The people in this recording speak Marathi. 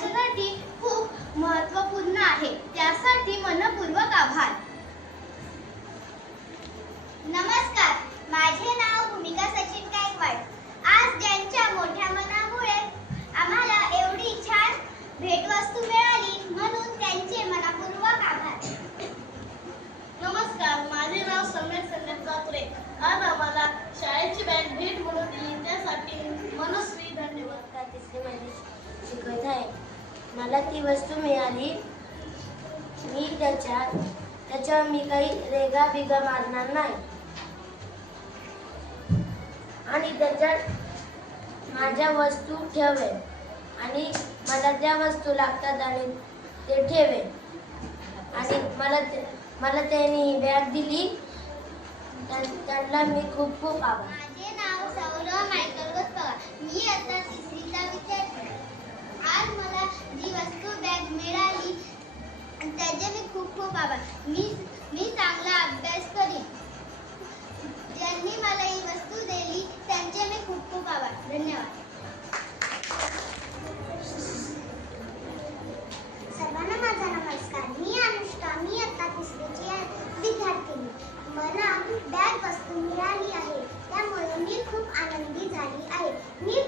माझ्यासाठी खूप महत्त्वपूर्ण आहे. त्यासाठी मनपूर्वक आभार. नमस्कार. माझे नाव भूमिका सचिन गायकवाड. आज ज्यांच्या मोठ्या मनामुळे आम्हाला एवढी छान भेटवस्तू मिळाली म्हणून त्यांचे मनपूर्वक आभार. नमस्कार. माझे नाव सम्यक संदीप कात्रे. आज आम्हाला शाळेची बॅग भेट म्हणून दिली त्यासाठी मनस्वी धन्यवाद. शिकत आहे. मला ती वस्तू मिळाली. मी त्याच्या त्याच्यावर मी काही रेगा बिगा मारणार नाही. आणि त्याच्यात माझ्या वस्तू ठेवेन. आणि मला ज्या वस्तू लागतात आणि ते ठेवेन. आणि मला ते- मला त्यांनी ही बॅग दिली. त्यांना मी खूप खूप आभार. माझे नाव सौरव मायकल पवार. मी आता तिसरीचा विचारते. आज मला खूप खूप आभार मी मी चांगला अभ्यास करीन. ज्यांनी मला ही वस्तू दिली त्यांचे मी खूप खूप आभार. धन्यवाद. सर्वांना माझा नमस्कार. मी अनुष्का. मी आता तिसरीची विद्यार्थिनी मला बॅग वस्तू मिळाली आहे. त्यामुळे मी खूप आनंदी झाली आहे. मी